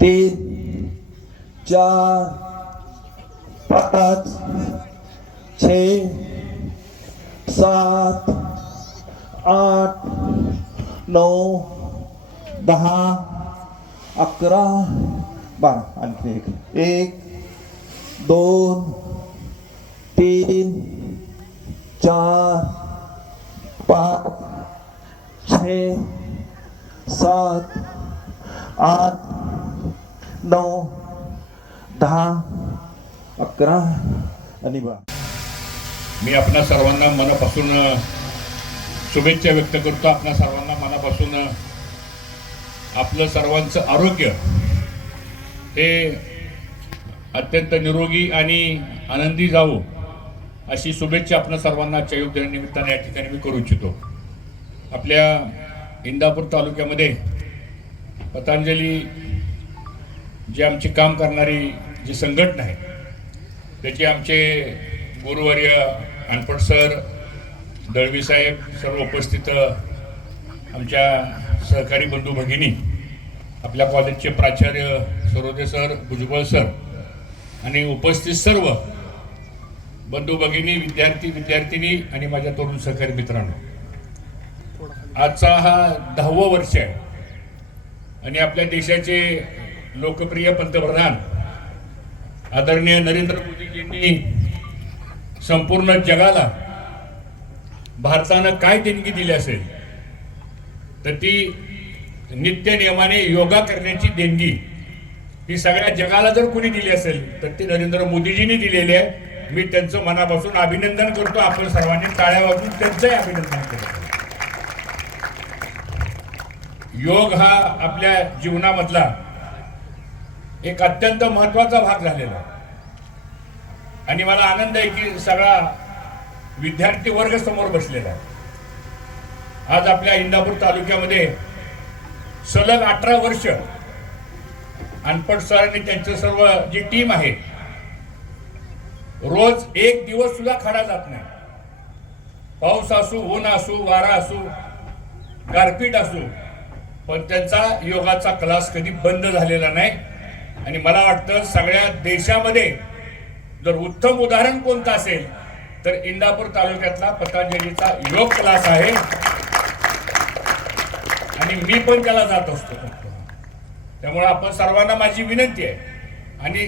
3 4 5 6 7 8 9 10 11 12 आणखी एक 2 3 4 5 6 7 8 9 10 11 आणि 12. मी आपणा सर्वांना मनापासून शुभेच्छा व्यक्त करतो. आपणा सर्वांना मनापासून आपलं सर्वांचं आरोग्य हे अत्यंत निरोगी आणि आनंदी जावो अशी शुभेच्छा आपण सर्वांना आजच्या योग दिनानिमित्ताने या ठिकाणी मी करू इच्छितो. आपल्या इंदापूर तालुक्यामध्ये पतंजली जे आमचे काम करणारी जी संघटना आहे त्याचे आमचे गुरुवर्य अनपट सर, दळवी साहेब, सर्व उपस्थित आमच्या सहकारी बंधू भगिनी, आपल्या कॉलेजचे प्राचार्य सरोदे सर, भुजबळ सर आणि उपस्थित सर्व बंधू भगिनी, विद्यार्थी विद्यार्थिनी आणि माझ्या तरुण सहकारी मित्रांनो, आजचा हा 10वं वर्ष आहे आणि आपल्या देशाचे लोकप्रिय पंतप्रधान आदरणीय नरेंद्र मोदीजींनी संपूर्ण जगाला भारतानं काय देणगी दिली असेल तर ती नित्य नियमाने योगा करण्याची देणगी ही सगळ्या जगाला जर कोणी दिली असेल तर ती नरेंद्र मोदीजींनी दिलेली आहे. मी त्यांचं मनापासून अभिनंदन करतो. आपण सर्वांनी टाळ्या वाजवून त्यांचंही अभिनंदन करतो. योग हा आपल्या जीवनामधला एक अत्यंत महत्वाचा भाग झालेला आहे आणि मला आनंद आहे की सगळा विद्यार्थी वर्ग समोर बसलेला आहे. आज आपल्या इंदापूर तालुक्यामध्ये सलग 18 वर्ष अनपट सर आणि त्यांचं सर्व जी टीम आहे रोज एक दिवस सुद्धा खडा जात नाही. पाऊस असू, ऊन असू, वारा असू, गारपीट असू, पण त्यांचा योगाचा क्लास कधी बंद झालेला नाही. आणि मला वाटतं सगळ्या देशामध्ये जर उत्तम उदाहरण कोणतं असेल तर इंदापूर तालुक्यातला पतंजलीचा योग क्लास आहे आणि मी पण त्याला जात असतो. त्यामुळे आपण सर्वांना माझी विनंती आहे आणि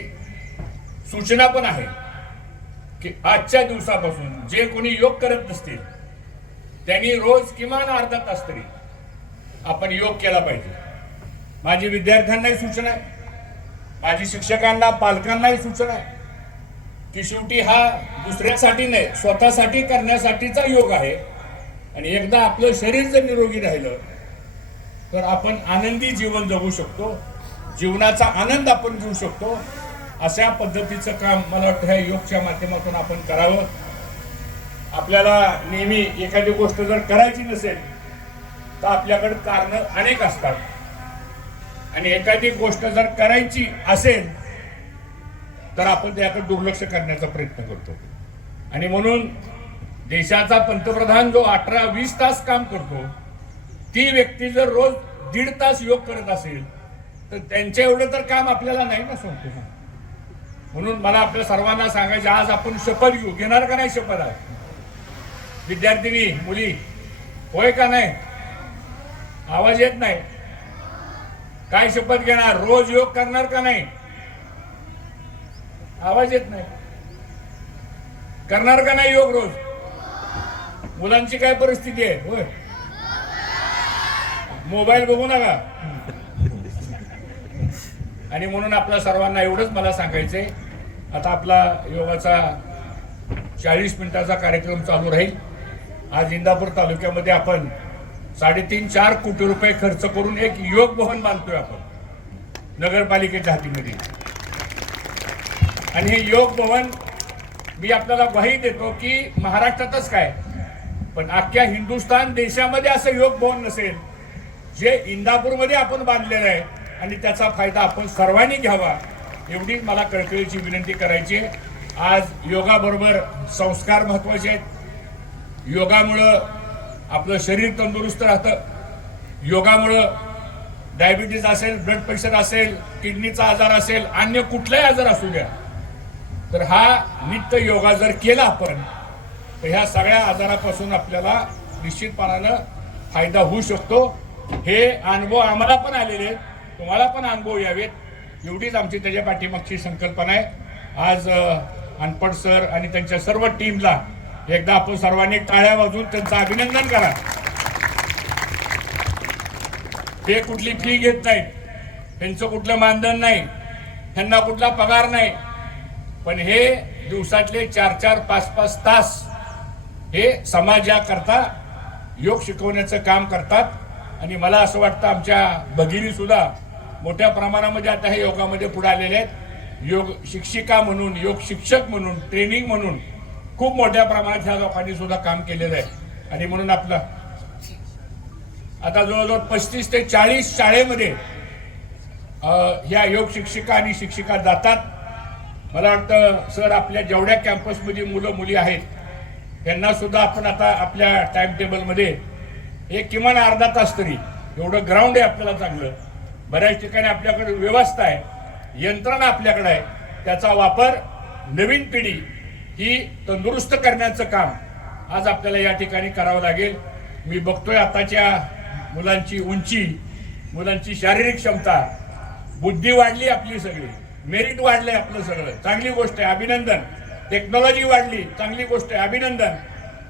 सूचना पण आहे की आजच्या दिवसापासून जे कोणी योग करत नसतील त्यांनी रोज किमान अर्धा तास तरी आपण योग केला पाहिजे. माझी विद्यार्थ्यांनाही सूचना आहे, माझी शिक्षकांना, पालकांनाही सूचना आहे की शेवटी हा दुसऱ्यासाठी नाही, स्वतःसाठी करण्यासाठीचा योग आहे. आणि एकदा आपलं शरीर जर निरोगी राहिलं तर आपण आनंदी जीवन जगू शकतो, जीवनाचा आनंद आपण घेऊ शकतो. अशा पद्धतीचं काम मला वाटतं ह्या योगच्या माध्यमातून आपण करावं. आपल्याला नेहमी एखादी गोष्ट जर करायची नसेल तर आपल्याकडे कारणं अनेक असतात आणि एखादी गोष्ट जर करायची असेल तर आपण त्याकडे दुर्लक्ष करण्याचा प्रयत्न करतो. आणि म्हणून देशाचा पंतप्रधान जो 18-20 तास काम करतो ती व्यक्ती जर रोज 1.5 तास योग करत असेल तर त्यांच्या एवढं तर काम आपल्याला नाही ना संपतो. म्हणून मला आपल्या सर्वांना सांगायचं, आज आपण शपथ घेणार का नाही? शपथ आहे विद्यार्थिनी मुली, होय का नाही? आवाज येत नाही. काय शपथ घेणार? रोज योग करणार का नाही? आवाज येत नाही. करणार का नाही योग रोज? मुलांची काय परिस्थिती आहे? होय, मोबाईल बघू नका. आणि म्हणून आपल्या सर्वांना एवढंच मला सांगायचंय, आता आपला योगाचा 40 मिनिटाचा कार्यक्रम चालू राहील. आज इंदापूर तालुक्यामध्ये आपण 3.5-4 कोटी रुपये खर्च करून एक योग भवन बांधतोय आपण नगरपालिकेच्या हातीमध्ये. आणि हे योग भवन मी आपल्याला ग्वाही देतो की महाराष्ट्रातच काय पण अख्ख्या हिंदुस्थान देशामध्ये असं योग भवन नसेल जे इंदापूरमध्ये आपण बांधलेलं आहे. आणि त्याचा फायदा आपण सर्वांनी घ्यावा एवढी मला कळकळीची विनंती करायची आहे. आज योगाबरोबर संस्कार महत्वाचे आहेत. योगामुळं आपलं शरीर तंदुरुस्त राहतं. योगामुळं डायबिटीज असेल, ब्लड प्रेशर असेल, किडनीचा आजार असेल, अन्य कुठलाही आजार असू द्या, तर हा नित्य योगा जर केला आपण तर ह्या सगळ्या आजारापासून आपल्याला निश्चितपणानं फायदा होऊ शकतो. हे अनुभव आम्हाला पण आलेले आहेत, तुम्हाला पण अनुभव यावेत, एवढीच आमची त्याच्या पाठीमागची संकल्पना आहे. आज अनपड सर आणि त्यांच्या सर्व टीमला एकदा आपण सर्वांनी टाळ्या वाजवून त्यांचं अभिनंदन करा. ते कुठली फी घेत नाहीत, त्यांचं कुठलं मानधन नाही, त्यांना कुठला पगार नाही, पण हे दिवसातले 4-4, 5-5 तास हे समाजाकरता योग शिकवण्याचं काम करतात. आणि मला असं वाटतं आमच्या भगिनी सुद्धा मोठ्या प्रमाणामध्ये आता हे योगामध्ये पुढे आलेले आहेत. योग शिक्षिका म्हणून, योग शिक्षक म्हणून, ट्रेनिंग म्हणून खूप मोठ्या प्रमाणात ह्या लोकांनी सुद्धा काम केलेलं आहे. आणि म्हणून आपलं आता जवळजवळ 35 ते 40 शाळेमध्ये ह्या योग शिक्षिका आणि शिक्षिका जातात. मला वाटतं सर आपल्या जेवढ्या कॅम्पसमध्ये मुलं मुली आहेत त्यांना सुद्धा आपण आता आपल्या टाइम टेबलमध्ये एक किमान अर्धा तास तरी, एवढं ग्राउंड आहे आपल्याला चांगलं, बऱ्याच ठिकाणी आपल्याकडे व्यवस्था आहे, यंत्रणा आपल्याकडे आहे, त्याचा वापर नवीन पिढी ही तंदुरुस्त करण्याचं काम आज आपल्याला या ठिकाणी करावं लागेल. मी बघतोय आताच्या मुलांची उंची, मुलांची शारीरिक क्षमता, बुद्धी वाढली, आपली सगळी मेरिट वाढले, आपलं सगळं चांगली गोष्ट आहे, अभिनंदन. टेक्नॉलॉजी वाढली, चांगली गोष्ट आहे, अभिनंदन.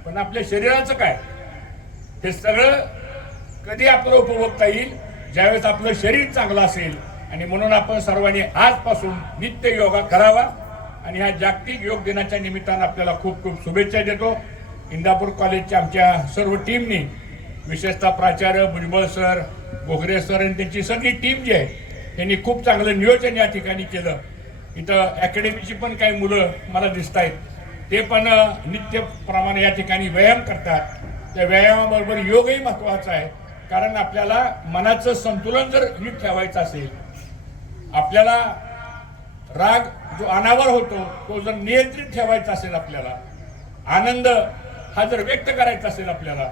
पण आपल्या शरीराचं काय, हे सगळं कधी आपलं उपभोगता येईल, ज्यावेळेस आपलं शरीर चांगलं असेल. आणि म्हणून आपण सर्वांनी आजपासून नित्य योगा करावा. आणि ह्या जागतिक योग दिनाच्या निमित्तानं आपल्याला खूप खूप शुभेच्छा देतो. इंदापूर कॉलेजच्या आमच्या सर्व टीमनी, विशेषतः प्राचार्य भुजबळ सर, गोगरे सर आणि त्यांची सगळी टीम जी आहे त्यांनी खूप चांगलं नियोजन या ठिकाणी केलं. इथं अकॅडमीची पण काही मुलं मला दिसत आहेत, ते पण नित्यप्रमाणे या ठिकाणी व्यायाम करतात. त्या व्यायामाबरोबर योगही महत्त्वाचा आहे, कारण आपल्याला मनाचं संतुलन जर नीट ठेवायचं असेल, आपल्याला राग जो अनावर होतो तो जर नियंत्रित ठेवायचा असेल, आपल्याला आनंद हा जर व्यक्त करायचा असेल आपल्याला,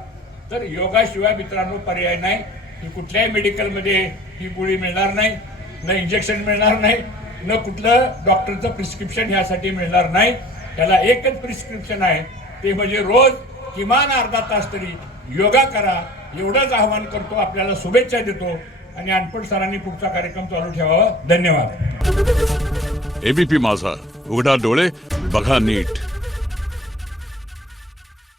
तर योगाशिवाय मित्रांनो पर्याय नाही. ही कुठल्याही मेडिकलमध्ये ही गोळी मिळणार नाही, न इंजेक्शन मिळणार नाही, न कुठलं डॉक्टरचं प्रिस्क्रिप्शन ह्यासाठी मिळणार नाही. त्याला एकच प्रिस्क्रिप्शन आहे, ते म्हणजे रोज किमान अर्धा तास तरी योगा करा. एवढंच आवाहन करतो, आपल्याला शुभेच्छा देतो आणि अनपड सरांनी पुढचा कार्यक्रम चालू ठेवावा. धन्यवाद. एबीपी माझा, उघडा डोळे बघा नीट.